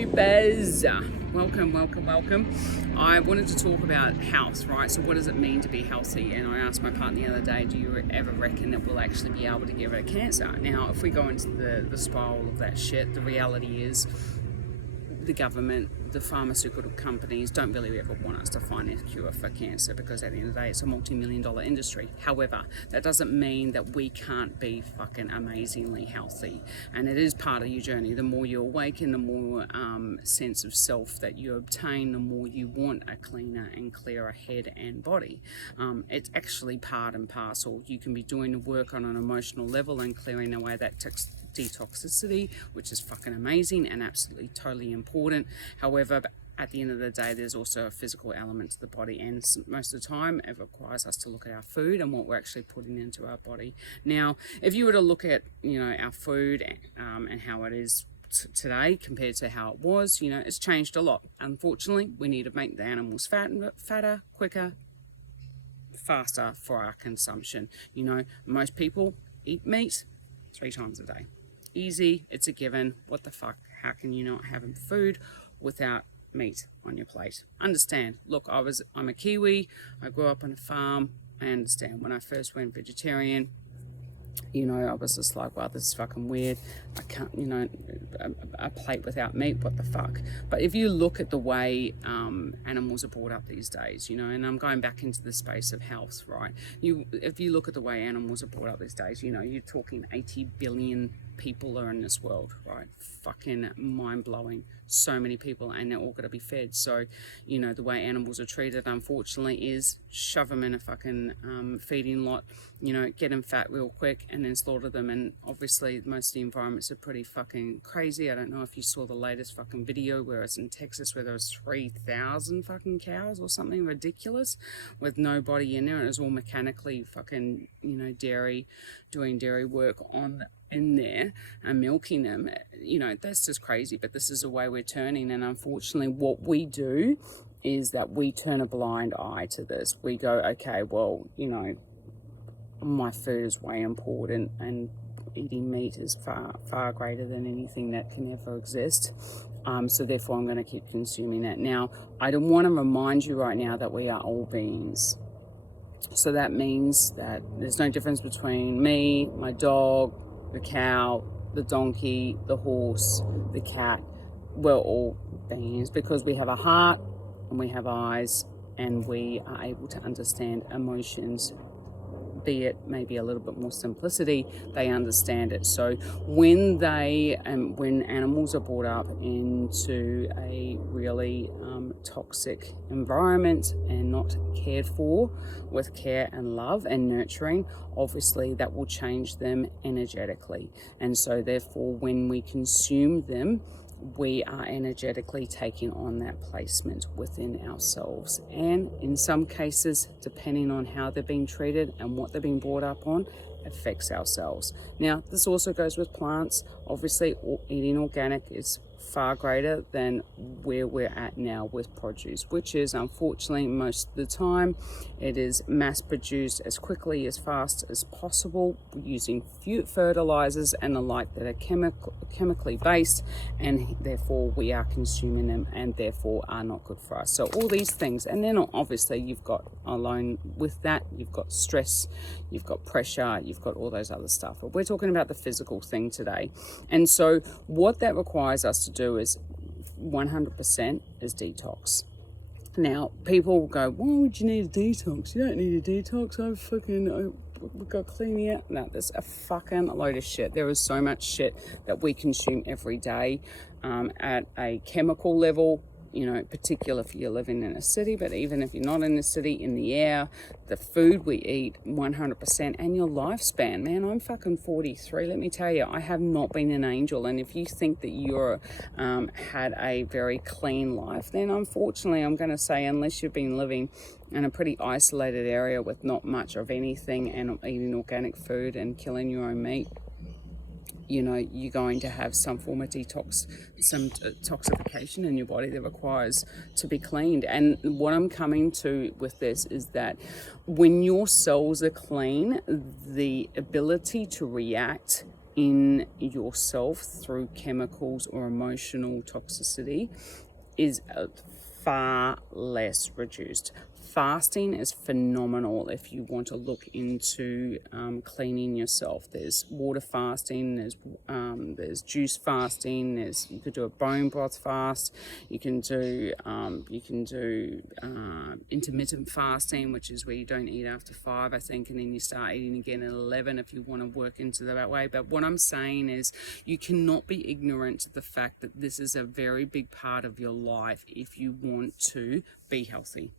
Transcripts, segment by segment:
YouTubers, welcome. I wanted to talk about health, right? So what does it mean to be healthy? And I asked my partner the other day, do you ever reckon that we'll actually be able to get rid of cancer? Now, if we go into the spiral of that shit, the reality is the government, the pharmaceutical companies don't really ever want us to find a cure for cancer, because at the end of the day it's a multi-million-dollar industry. However, that doesn't mean that we can't be fucking amazingly healthy, and it is part of your journey. The more you awaken, the more sense of self that you obtain, the more you want a cleaner and clearer head and body. It's actually part and parcel. You can be doing the work on an emotional level and clearing away that detoxicity, which is fucking amazing and absolutely totally important. However, at the end of the day, there's also a physical element to the body, and most of the time it requires us to look at our food and what we're actually putting into our body. Now, if you were to look at our food and how it is today compared to how it was, it's changed a lot. Unfortunately, we need to make the animals fatter, quicker, faster for our consumption. Most people eat meat 3 times a day. Easy, it's a given. What the fuck? How can you not have food without meat on your plate? Understand. Look, I'm a Kiwi. I grew up on a farm. I understand. When I first went vegetarian, I was just like, wow, this is fucking weird. I can't, a plate without meat, what the fuck? But if you look at the way animals are brought up these days, and I'm going back into the space of health, right? If you look at the way animals are brought up these days, you're talking 80 billion people are in this world, right? Fucking mind-blowing. So many people, and they're all got to be fed. So, the way animals are treated, unfortunately, is shove them in a fucking feeding lot, get them fat real quick and then slaughter them. And obviously most of the environments are pretty fucking crazy. I don't know if you saw the latest fucking video where it's in Texas, where there was 3,000 fucking cows or something ridiculous with nobody in there, and it was all mechanically fucking, doing dairy work in there and milking them. That's just crazy. But this is the way we're turning, and unfortunately what we do is that we turn a blind eye to this. We go, okay, well, my food is way important, and eating meat is far greater than anything that can ever exist. So therefore I'm going to keep consuming that. Now, I don't want to remind you right now that we are all beings. So that means that there's no difference between me, my dog, the cow, the donkey, the horse, the cat. We're all beings, because we have a heart and we have eyes, and we are able to understand emotions, be it maybe a little bit more simplicity, they understand it. So when animals are brought up into a really toxic environment and not cared for with care and love and nurturing, obviously that will change them energetically. And so therefore when we consume them, we are energetically taking on that placement within ourselves. And in some cases, depending on how they're being treated and what they're being brought up on, affects ourselves. Now, this also goes with plants. Obviously, eating organic is far greater than where we're at now with produce, which is, unfortunately, most of the time it is mass produced as quickly, as fast as possible, using few fertilizers and the like that are chemically based, and therefore we are consuming them and therefore are not good for us. So all these things, and then obviously you've got, along with that, you've got stress, you've got pressure, you've got all those other stuff. But we're talking about the physical thing today. And so what that requires us to do is 100% is detox. Now, people go, why would you need a detox? You don't need a detox. We've got cleaning out. No, there's a fucking load of shit. There is so much shit that we consume every day at a chemical level, particularly if you're living in a city, but even if you're not in a city, in the air, the food we eat, 100%, and your lifespan. Man, I'm fucking 43. Let me tell you, I have not been an angel. And if you think that you're had a very clean life, then unfortunately, I'm going to say, unless you've been living in a pretty isolated area with not much of anything and eating organic food and killing your own meat, you're going to have some form of detox, some toxification in your body that requires to be cleaned. And what I'm coming to with this is that when your cells are clean, the ability to react in yourself through chemicals or emotional toxicity is far less reduced. Fasting is phenomenal if you want to look into cleaning yourself. There's water fasting, there's juice fasting, you could do a bone broth fast, you can do intermittent fasting, which is where you don't eat after 5, I think, and then you start eating again at 11 if you want to work into that way. But what I'm saying is you cannot be ignorant to the fact that this is a very big part of your life if you want to be healthy.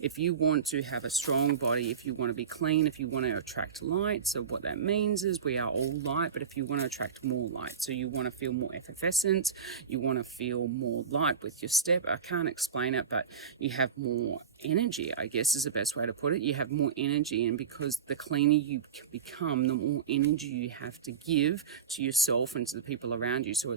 If you want to have a strong body, if you want to be clean, if you want to attract light, so what that means is we are all light, but if you want to attract more light, so you want to feel more effervescent, you want to feel more light with your step. I can't explain it, but you have more energy, I guess is the best way to put it. You have more energy, and because the cleaner you become, the more energy you have to give to yourself and to the people around you. So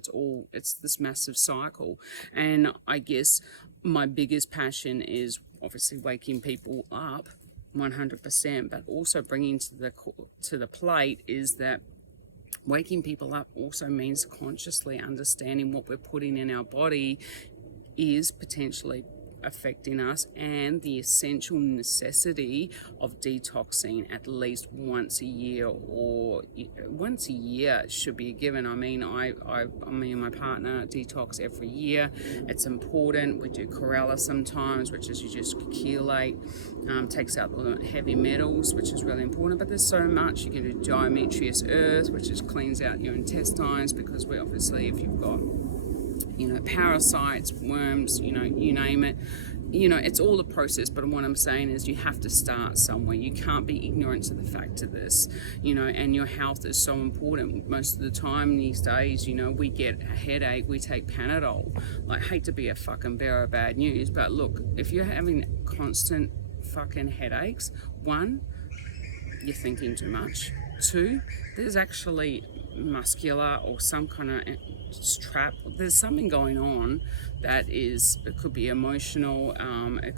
it's this massive cycle. And I guess my biggest passion is obviously waking people up 100%, but also bringing to the plate is that waking people up also means consciously understanding what we're putting in our body is potentially affecting us, and the essential necessity of detoxing at least once a year, or once a year should be given. I mean, me and my partner detox every year. It's important. We do chlorella sometimes, which is you just chelate, takes out the heavy metals, which is really important. But there's so much. You can do diatomaceous earth, which just cleans out your intestines, because we obviously, if you've got parasites, worms, you name it, it's all a process. But what I'm saying is you have to start somewhere. You can't be ignorant to the fact of this, and your health is so important. Most of the time these days, we get a headache, we take Panadol. Like, I hate to be a fucking bearer of bad news, but look, if you're having constant fucking headaches, 1, you're thinking too much. 2, there's actually muscular or some kind of trap. There's something going on that it could be emotional, it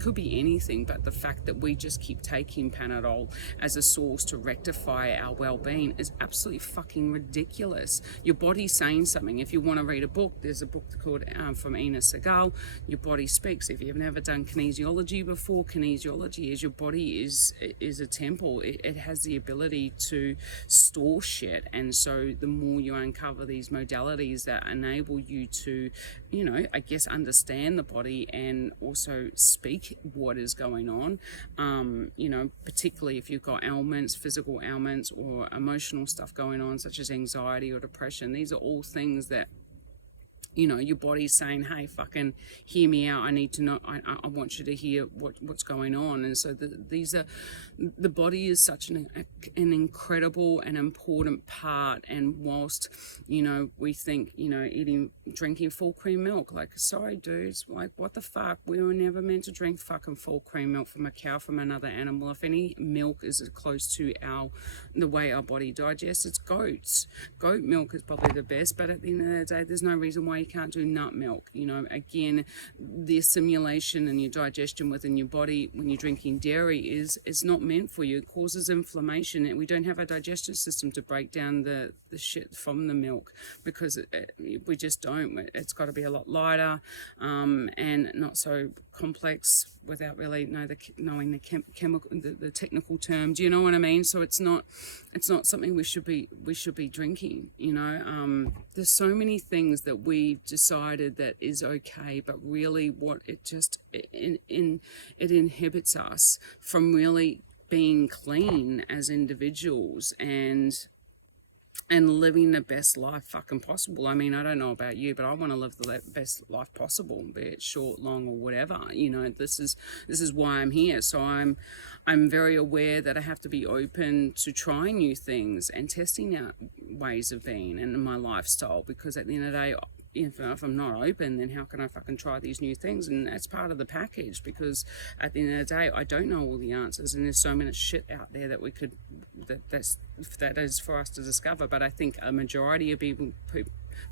could be anything, but the fact that we just keep taking Panadol as a source to rectify our well-being is absolutely fucking ridiculous. Your body's saying something. If you want to read a book, there's a book called from Ina Segal, Your Body Speaks. If you've never done kinesiology before, kinesiology is your body is a temple. It has the ability to store shit, and so the more you uncover these modalities that enable you to, I guess, understand the body and also speak what is going on, particularly if you've got ailments, physical ailments or emotional stuff going on, such as anxiety or depression. These are all things that your body's saying, hey, fucking hear me out. I need to know, I want you to hear what's going on. And so the body is such an incredible and important part. And whilst, we think, drinking full cream milk, like, sorry dudes, like, what the fuck? We were never meant to drink fucking full cream milk from a cow, from another animal. If any milk is close to the way our body digests, it's goats. Goat milk is probably the best, but at the end of the day, there's no reason why you can't do nut milk. Again, the assimilation and your digestion within your body when you're drinking dairy is not meant for you. It causes inflammation, and we don't have a digestive system to break down the shit from the milk, because we just don't. It's got to be a lot lighter and not so complex without really knowing the chemical, the technical term. Do you know what I mean? So it's not something we should be drinking. There's so many things that we've decided that is okay, but really what it inhibits us from really being clean as individuals and living the best life fucking possible. I mean, I don't know about you, but I want to live the best life possible, be it short, long, or whatever. This is why I'm here. So I'm very aware that I have to be open to trying new things and testing out ways of being and my lifestyle, because at the end of the day, if I'm not open, then how can I fucking try these new things? And that's part of the package, because at the end of the day, I don't know all the answers, and there's so much shit out there that we could that is for us to discover. But I think a majority of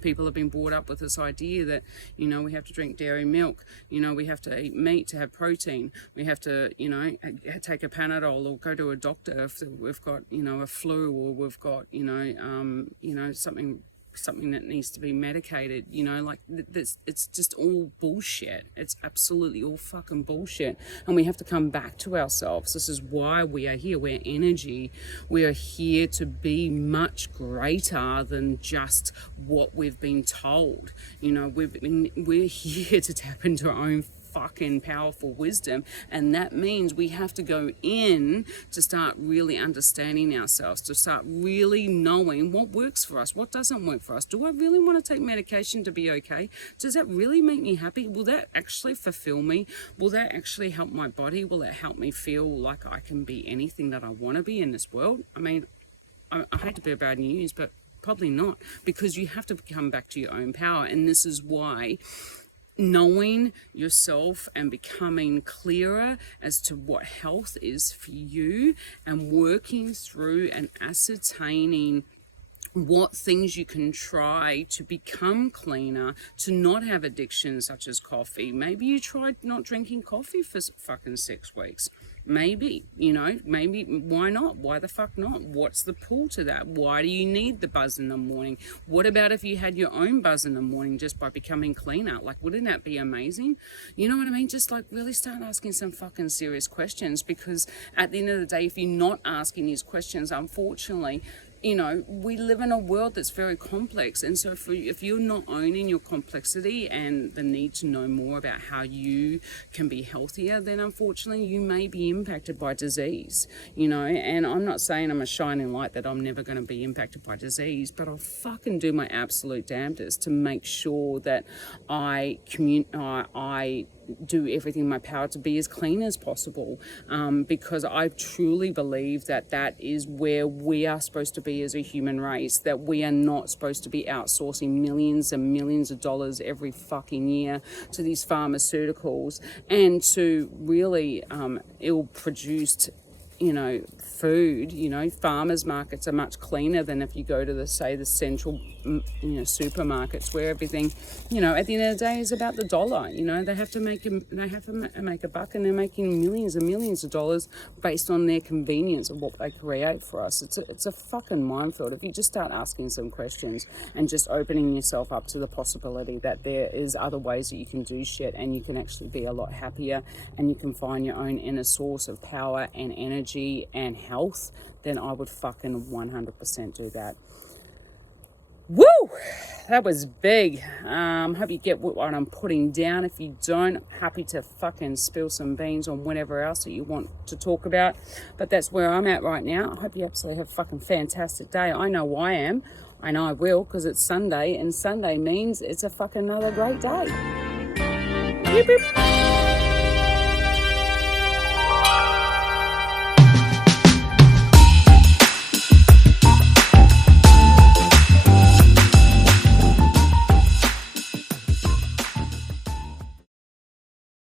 People have been brought up with this idea that, you know, we have to drink dairy milk, you know, we have to eat meat to have protein, we have to, you know, take a Panadol or go to a doctor if we've got, you know, a flu, or we've got, you know, something that needs to be medicated, you know, like this. It's just all bullshit. It's absolutely all fucking bullshit. And we have to come back to ourselves. This is why we are here. We're energy. We are here to be much greater than just what we've been told. You know, we're here to tap into our own fucking powerful wisdom, and that means we have to go in to start really understanding ourselves, to start really knowing what works for us, what doesn't work for us. Do I really want to take medication to be okay? Does that really make me happy? Will that actually fulfill me? Will that actually help my body? Will it help me feel like I can be anything that I want to be in this world? I mean, I hate to be bad news, but probably not, because you have to come back to your own power. And this is why knowing yourself and becoming clearer as to what health is for you, and working through and ascertaining what things you can try to become cleaner, to not have addictions such as coffee. Maybe you tried not drinking coffee for fucking 6 weeks. Maybe, you know, maybe, why not? Why the fuck not? What's the pull to that? Why do you need the buzz in the morning? What about if you had your own buzz in the morning just by becoming cleaner? Like, wouldn't that be amazing? You know what I mean? Just like really start asking some fucking serious questions, because at the end of the day, if you're not asking these questions, unfortunately, you know, we live in a world that's very complex. And so if you're not owning your complexity and the need to know more about how you can be healthier, then unfortunately you may be impacted by disease, you know. And I'm not saying I'm a shining light that I'm never going to be impacted by disease, but I'll fucking do my absolute damnedest to make sure that I do everything in my power to be as clean as possible, because I truly believe that that is where we are supposed to be as a human race, that we are not supposed to be outsourcing millions and millions of dollars every fucking year to these pharmaceuticals and to really ill-produced, you know, food. You know, farmers markets are much cleaner than if you go to the central, you know, supermarkets, where everything, you know, at the end of the day is about the dollar. You know, they have to make a buck, and they're making millions and millions of dollars based on their convenience of what they create for us. It's a fucking minefield. If you just start asking some questions and just opening yourself up to the possibility that there is other ways that you can do shit, and you can actually be a lot happier, and you can find your own inner source of power and energy and health, then I would fucking 100% do that. Woo! That was big. Hope you get what I'm putting down. If you don't, I'm happy to fucking spill some beans on whatever else that you want to talk about. But that's where I'm at right now. I hope you absolutely have a fucking fantastic day. I know I am. I know I will, because it's Sunday, and Sunday means it's a fucking another great day. Beep, beep.